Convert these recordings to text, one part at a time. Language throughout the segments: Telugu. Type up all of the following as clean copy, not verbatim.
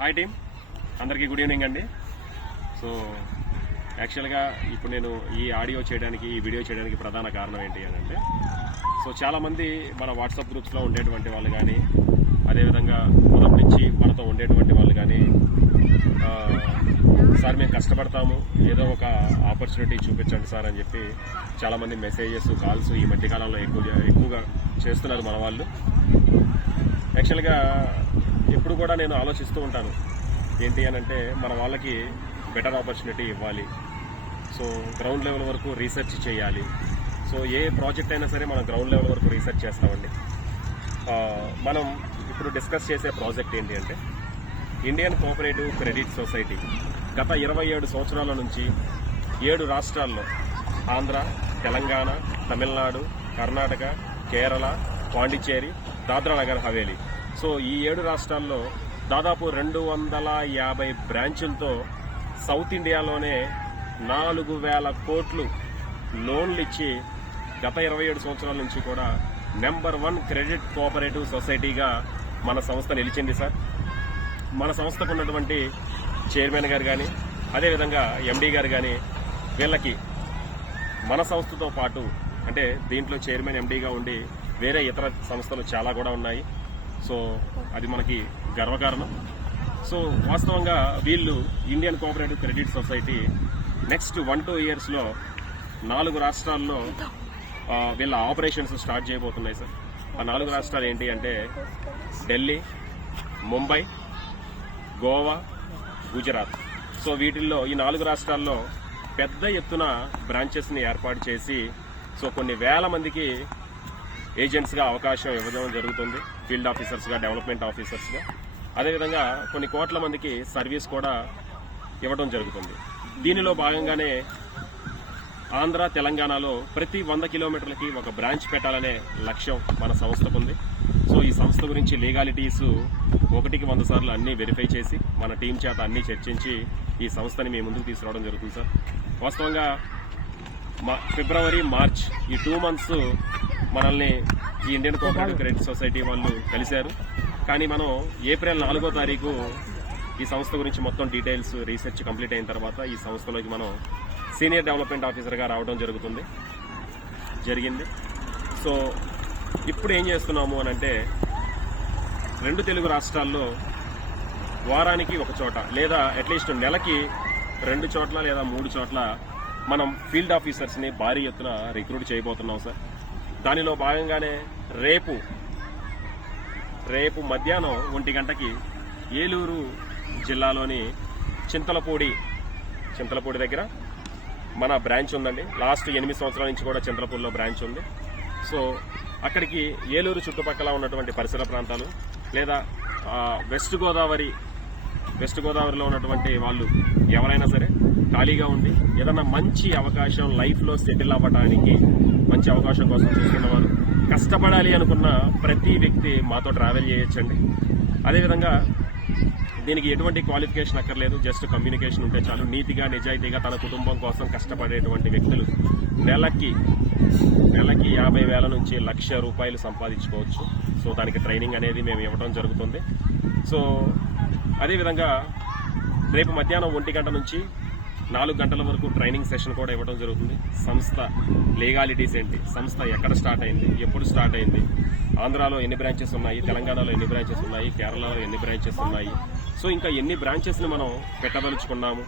హాయ్ టీమ్, అందరికీ గుడ్ ఈవినింగ్ అండి. సో యాక్చువల్గా ఇప్పుడు నేను ఈ ఆడియో చేయడానికి, ఈ వీడియో చేయడానికి ప్రధాన కారణం ఏంటి అని అంటే, సో చాలామంది మన వాట్సాప్ గ్రూప్స్లో ఉండేటువంటి వాళ్ళు కానీ, అదేవిధంగా మొదటి నుంచి మనతో ఉండేటువంటి వాళ్ళు కానీ, సార్ మేము కష్టపడతాము, ఏదో ఒక ఆపర్చునిటీ చూపించండి సార్ అని చెప్పి చాలామంది మెసేజెస్, కాల్స్ ఈ మధ్యకాలంలో ఎక్కువగా చేస్తున్నారు మన వాళ్ళు. యాక్చువల్గా ఎప్పుడు కూడా నేను ఆలోచిస్తూ ఉంటాను ఏంటి అని అంటే, మన వాళ్ళకి బెటర్ ఆపర్చునిటీ ఇవ్వాలి. సో గ్రౌండ్ లెవెల్ వరకు రీసెర్చ్ చేయాలి. సో ఏ ప్రాజెక్ట్ అయినా సరే మనం గ్రౌండ్ లెవెల్ వరకు రీసెర్చ్ చేస్తామండి. మనం ఇప్పుడు డిస్కస్ చేసే ప్రాజెక్ట్ ఏంటి అంటే, ఇండియన్ కోఆపరేటివ్ క్రెడిట్ సొసైటీ గత 27 సంవత్సరాల నుంచి 7 రాష్ట్రాల్లో, ఆంధ్ర, తెలంగాణ, తమిళనాడు, కర్ణాటక, కేరళ, పాండిచ్చేరి, దాద్రా నగర్ హవేలీ, సో ఈ 7 రాష్ట్రాల్లో దాదాపు 250 బ్రాంచులతో సౌత్ ఇండియాలోనే 4,000 కోట్లు లోన్లు ఇచ్చి గత 27 సంవత్సరాల నుంచి కూడా నెంబర్ 1 క్రెడిట్ కోఆపరేటివ్ సొసైటీగా మన సంస్థ నిలిచింది సార్. మన సంస్థకు ఉన్నటువంటి చైర్మన్ గారు కానీ, అదేవిధంగా ఎండీ గారు కానీ, వీళ్ళకి మన సంస్థతో పాటు, అంటే దీంట్లో చైర్మన్ ఎండీగా ఉండి వేరే ఇతర సంస్థలు చాలా కూడా ఉన్నాయి. సో అది మనకి గర్వకారణం. సో వాస్తవంగా వీళ్ళు Indian cooperative credit society next 1-2 ఇయర్స్లో 4 రాష్ట్రాల్లో వీళ్ళ ఆపరేషన్స్ స్టార్ట్ చేయబోతున్నాయి సార్. ఆ 4 రాష్ట్రాలు ఏంటి అంటే ఢిల్లీ, ముంబై, గోవా, గుజరాత్. సో వీటిల్లో ఈ 4 రాష్ట్రాల్లో పెద్ద ఎత్తున బ్రాంచెస్ని ఏర్పాటు చేసి, సో కొన్ని వేల మందికి ఏజెంట్స్గా అవకాశం ఇవ్వడం జరుగుతుంది, ఫీల్డ్ ఆఫీసర్స్గా, డెవలప్మెంట్ ఆఫీసర్స్గా. అదేవిధంగా కొన్ని కోట్ల మందికి సర్వీస్ కూడా ఇవ్వడం జరుగుతుంది. దీనిలో భాగంగానే ఆంధ్ర, తెలంగాణలో ప్రతి 100 కిలోమీటర్లకి ఒక బ్రాంచ్ పెట్టాలనే లక్ష్యం మన సంస్థకుంది. సో ఈ సంస్థ గురించి లీగాలిటీస్ 1కి 100 సార్లు అన్నీ వెరిఫై చేసి మన టీం చేత అన్నీ చర్చించి ఈ సంస్థని మీ ముందుకు తీసుకురావడం జరుగుతుంది సార్. వాస్తవంగా ఫిబ్రవరి, మార్చ్ ఈ 2 మంత్స్ మనల్ని ఈ ఇండియన్ కోఆపరేటివ్ క్రెడిట్ సొసైటీ వాళ్ళు కలిశారు. కానీ మనం ఏప్రిల్ 4వ తారీఖు ఈ సంస్థ గురించి మొత్తం డీటెయిల్స్ రీసెర్చ్ కంప్లీట్ అయిన తర్వాత ఈ సంస్థలోకి మనం సీనియర్ డెవలప్మెంట్ ఆఫీసర్గా రావడం జరిగింది. సో ఇప్పుడు ఏం చేస్తున్నాము అని అంటే, 2 తెలుగు రాష్ట్రాల్లో వారానికి ఒక చోట, లేదా అట్లీస్ట్ నెలకి 2 చోట్ల లేదా 3 చోట్ల మనం ఫీల్డ్ ఆఫీసర్స్ని భారీ ఎత్తున రిక్రూట్ చేయబోతున్నాం సార్. దానిలో భాగంగానే రేపు మధ్యాహ్నం 1 గంటకి ఏలూరు జిల్లాలోని చింతలపూడి దగ్గర మన బ్రాంచ్ ఉందండి. లాస్ట్ 8 సంవత్సరాల నుంచి కూడా చింతలపూడిలో బ్రాంచ్ ఉంది. సో అక్కడికి ఏలూరు చుట్టుపక్కల ఉన్నటువంటి పరిసర ప్రాంతాలు, లేదా వెస్ట్ గోదావరిలో ఉన్నటువంటి వాళ్ళు ఎవరైనా సరే ఖాళీగా ఉండి ఏదన్నా మంచి అవకాశం లైఫ్లో సెటిల్ అవ్వడానికి మంచి అవకాశం కోసం చూస్తున్నవారు, కష్టపడాలి అనుకున్న ప్రతి వ్యక్తి మాతో ట్రావెల్ చేయొచ్చండి. అదేవిధంగా దీనికి ఎటువంటి క్వాలిఫికేషన్ అక్కర్లేదు, జస్ట్ కమ్యూనికేషన్ ఉంటే చాలు. నీతిగా, నిజాయితీగా తన కుటుంబం కోసం కష్టపడేటువంటి వ్యక్తులు నెలకి 50,000 నుంచి ₹1,00,000 సంపాదించుకోవచ్చు. సో దానికి ట్రైనింగ్ అనేది మేము ఇవ్వడం జరుగుతుంది. సో అదేవిధంగా రేపు మధ్యాహ్నం 1 గంట నుంచి 4 గంటల వరకు ట్రైనింగ్ సెషన్ కూడా ఇవ్వడం జరుగుతుంది. సంస్థ లీగాలిటీస్ ఏంటి, సంస్థ ఎక్కడ స్టార్ట్ అయింది, ఎప్పుడు స్టార్ట్ అయింది, ఆంధ్రాలో ఎన్ని బ్రాంచెస్ ఉన్నాయి, తెలంగాణలో ఎన్ని బ్రాంచెస్ ఉన్నాయి, కేరళలో ఎన్ని బ్రాంచెస్ ఉన్నాయి, సో ఇంకా ఎన్ని బ్రాంచెస్ని మనం పెట్టదలుచుకున్నాము.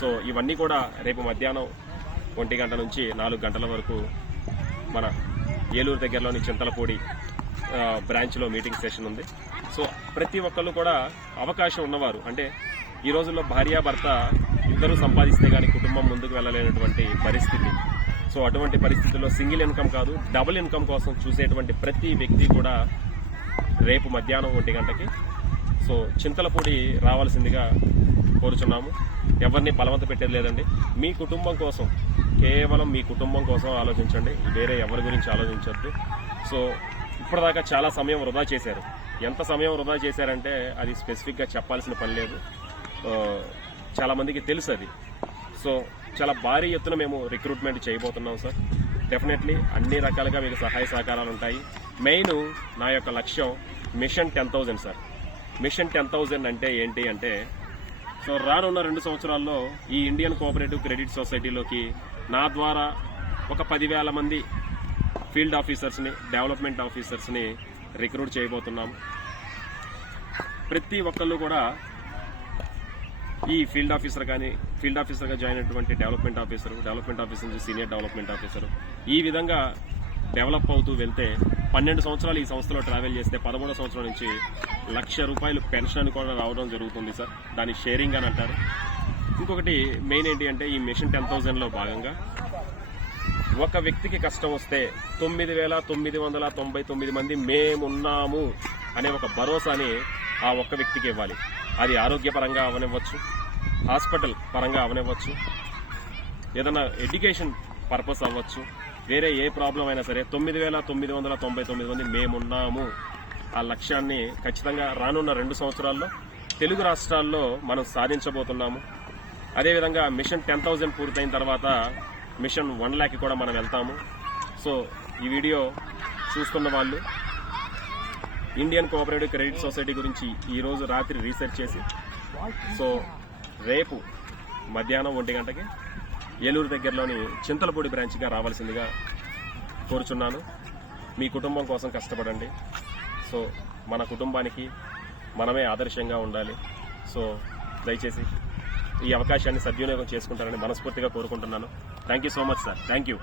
సో ఇవన్నీ కూడా రేపు మధ్యాహ్నం 1 గంట నుంచి 4 గంటల వరకు మన ఏలూరు దగ్గరలోని చింతలపూడి బ్రాంచ్లో మీటింగ్ సెషన్ ఉంది. సో ప్రతి ఒక్కళ్ళు కూడా అవకాశం ఉన్నవారు, అంటే ఈ రోజుల్లో భార్యాభర్త ఇద్దరు సంపాదిస్తే కానీ కుటుంబం ముందుకు వెళ్ళలేనటువంటి పరిస్థితి. సో అటువంటి పరిస్థితుల్లో సింగిల్ ఇన్కమ్ కాదు, డబుల్ ఇన్కమ్ కోసం చూసేటువంటి ప్రతి వ్యక్తి కూడా రేపు మధ్యాహ్నం 1 గంటకి సో చింతలపూడి రావాల్సిందిగా కోరుచున్నాము. ఎవరిని బలవంత పెట్టేది లేదండి. మీ కుటుంబం కోసం, కేవలం మీ కుటుంబం కోసం ఆలోచించండి, వేరే ఎవరి గురించి ఆలోచించొద్దు. సో ఇప్పటిదాకా చాలా సమయం వృధా చేశారు. ఎంత సమయం వృధా చేశారంటే అది స్పెసిఫిక్గా చెప్పాల్సిన పని లేదు, చాలా మందికి తెలుసు అది. సో చాలా భారీ ఎత్తున మేము రిక్రూట్మెంట్ చేయబోతున్నాం సార్. డెఫినెట్లీ అన్ని రకాలుగా మీకు సహాయ సహకారాలు ఉంటాయి. మెయిన్ నా యొక్క లక్ష్యం మిషన్ 10,000 సార్. మిషన్ 10,000 అంటే ఏంటి అంటే, సో రానున్న 2 సంవత్సరాల్లో ఈ ఇండియన్ కోఆపరేటివ్ క్రెడిట్ సొసైటీలోకి నా ద్వారా ఒక 10,000 మంది ఫీల్డ్ ఆఫీసర్స్ని, డెవలప్మెంట్ ఆఫీసర్స్ని రిక్రూట్ చేయబోతున్నాము. ప్రతి ఒక్కళ్ళు కూడా ఈ ఫీల్డ్ ఆఫీసర్గా జాయిన్ అయినటువంటి డెవలప్మెంట్ ఆఫీసర్ నుంచి సీనియర్ డెవలప్మెంట్ ఆఫీసర్, ఈ విధంగా డెవలప్ అవుతూ వెళ్తే 12 సంవత్సరాలు ఈ సంస్థలో ట్రావెల్ చేస్తే 13వ సంవత్సరం నుంచి ₹1,00,000 పెన్షన్ కూడా రావడం జరుగుతుంది సార్. దాన్ని షేరింగ్ అని అంటారు. ఇంకొకటి మెయిన్ ఏంటి అంటే, ఈ మిషన్ 10,000లో భాగంగా ఒక వ్యక్తికి కష్టం వస్తే 9,999 మంది మేమున్నాము అనే ఒక భరోసాని ఆ ఒక్క వ్యక్తికి ఇవ్వాలి. అది ఆరోగ్యపరంగా అవనివ్వచ్చు, హాస్పిటల్ పరంగా అవనివ్వచ్చు, ఏదైనా ఎడ్యుకేషన్ పర్పస్ అవ్వచ్చు, వేరే ఏ ప్రాబ్లం అయినా సరే 9,999 మంది మేమున్నాము ఆ లక్ష్యాన్ని ఖచ్చితంగా రానున్న 2 సంవత్సరాల్లో తెలుగు రాష్ట్రాల్లో మనం సాధించబోతున్నాము. అదేవిధంగా మిషన్ 10,000 పూర్తయిన తర్వాత మిషన్ 1,00,000 కూడా మనం వెళ్తాము. సో ఈ వీడియో చూస్తున్న వాళ్ళు ఇండియన్ కోఆపరేటివ్ క్రెడిట్ సొసైటీ గురించి ఈరోజు రాత్రి రీసెర్చ్ చేసి, సో రేపు మధ్యాహ్నం 1 గంటకి ఏలూరు దగ్గరలోని చింతలపూడి బ్రాంచ్గా రావాల్సిందిగా కోరుచున్నాను. మీ కుటుంబం కోసం కష్టపడండి. సో మన కుటుంబానికి మనమే ఆదర్శంగా ఉండాలి. సో దయచేసి ఈ అవకాశాన్ని సద్వినియోగం చేసుకుంటారని మనస్ఫూర్తిగా కోరుకుంటున్నాను. Thank you so much sir. Thank you.